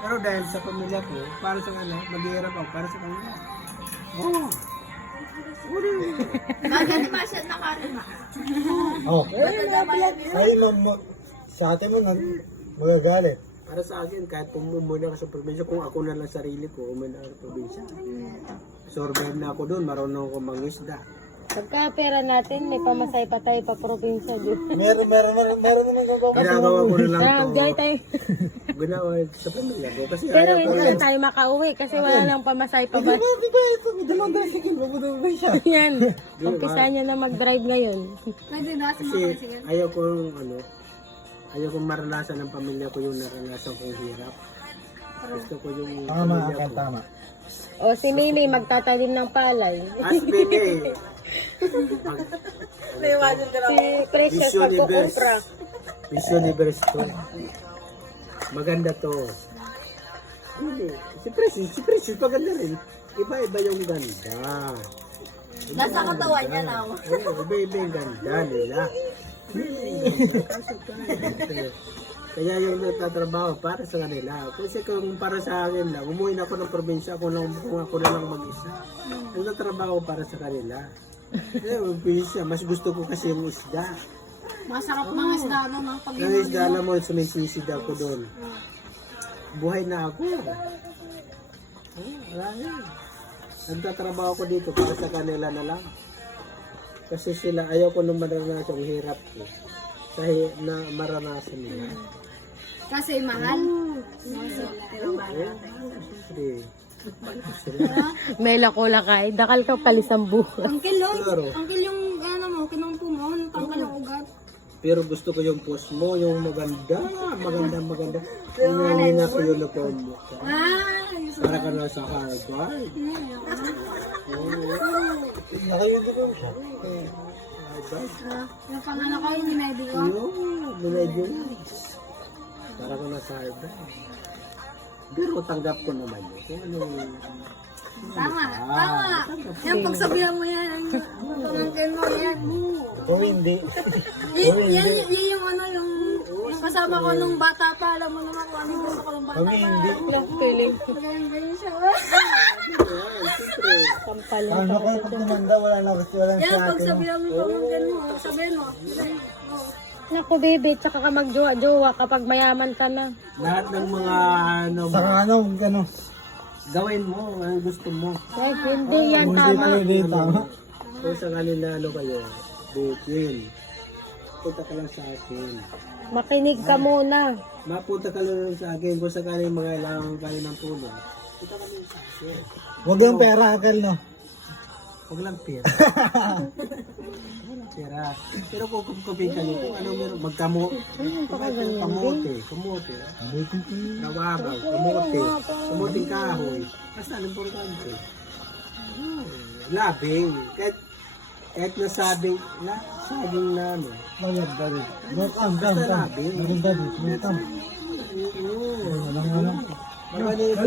Pero dahil sa pamilya ko, para sa kanila, maghihirap ako para sa kanila. Oo. Bakit di masyad na karima? Oh. Ay, sa atin mo magagalit. Para sa akin, kahit pumumuna ka sa probinsya, kung ako na lang sarili ko, umuna ako sa probinsya. Survive na ako doon, marunong ako mangisda. Pagka pera natin, may pamasay pa tayo pa probinsya doon. Meron naman kang papasok. Ginagawa ko na lang to. Gaya tayo. Ginawa sa pamilya ko. Kasi Pero ayaw ko hindi rin. tayo makauwi kasi wala nang pamasay pa ba. Di ba ito? May dalawang tricycle. Mabudo ba siya? Yan. Umpisa niya na mag-drive ngayon. Pwede na, Kasi ayaw kong maranasan ng pamilya ko yung naranasan kong hirap. Gusto ko yung Tama, pamilya ko. tama. O si Mimi magtatanim ng palay. Asbini. Si Precious Vision magkukupra. Vision Universe to. Maganda to. Hindi. Si Precious maganda rin. Iba-iba yung ganda. Nasa katawan niya na. Oo, iba-iba yung ganda nila. Kaya yung nagtatrabaho para sa kanila. Kasi kung para sa akin lang, umuwi na ako ng probinsya, kung ako na lang mag-isa. Yung nagtatrabaho para sa kanila. Yung probinsya, mas gusto ko kasi yung isda. Masarap mga isda, no? Pag Yung isda, alam mo, sumisisid ako doon. Buhay na ako. Wala yan. Nagtatrabaho ko dito para sa kanila na lang. Kasi sila, ayaw ko nung maranasan yung hirap ko. Na maranasan nila. Kasi mahal. Siyempre. May lako-lakay. Dakal ka palisang buhay. Uncle, Claro. Uncle yung ano mo, kinumpo mo, tanggal ang ugat. Pero gusto ko yung post mo, yung maganda. Yung na ko yung uniform mo. Para ka na sa Harvard. Naka-uniform siya. Yung pangalan ko, yung minaydi ko. Milagyo. Para ka na sa Harvard. Pero tanggap ko naman yun. Kung ano yung... Tama. Yung pagsabihan mo yan, pamangkin mo yan. Kung hindi. Yan yung ano, yung kasama ko nung bata pa, alam mo naman kung ano yung gusto ko nung bata Kung pa. hindi. Lang feeling. Ganyan siya. Siyempre. Kampal. Ano ko pag tumanda, wala na gusto, wala Yan, sa atin. pagsabihan mo yung pamangkin mo, sabihin mo. Naku baby, tsaka ka magjowa-jowa kapag mayaman ka na. Lahat ng mga ano, Saka ano, gawin mo, ang gusto mo. Kahit hindi yan hindi tama. hindi tama. Kung sa kanila ano kayo, bukin. Punta ka lang sa akin. Makinig ka muna. Mapunta ka lang sa akin kung sakaling mga kailangan kayo ng tulong. Punta ka lang sa akin. Huwag lang pera, akal, no? Huwag lang pera. Pera. Pero kung kumpiin ka nyo, kung ano meron, kamote. Nawabaw, kamuting kahoy. Basta ang importante. Labing. Kahit nasabing na ano. Bagay. Welcome. Basta labing. Welcome. Oo. Magaling.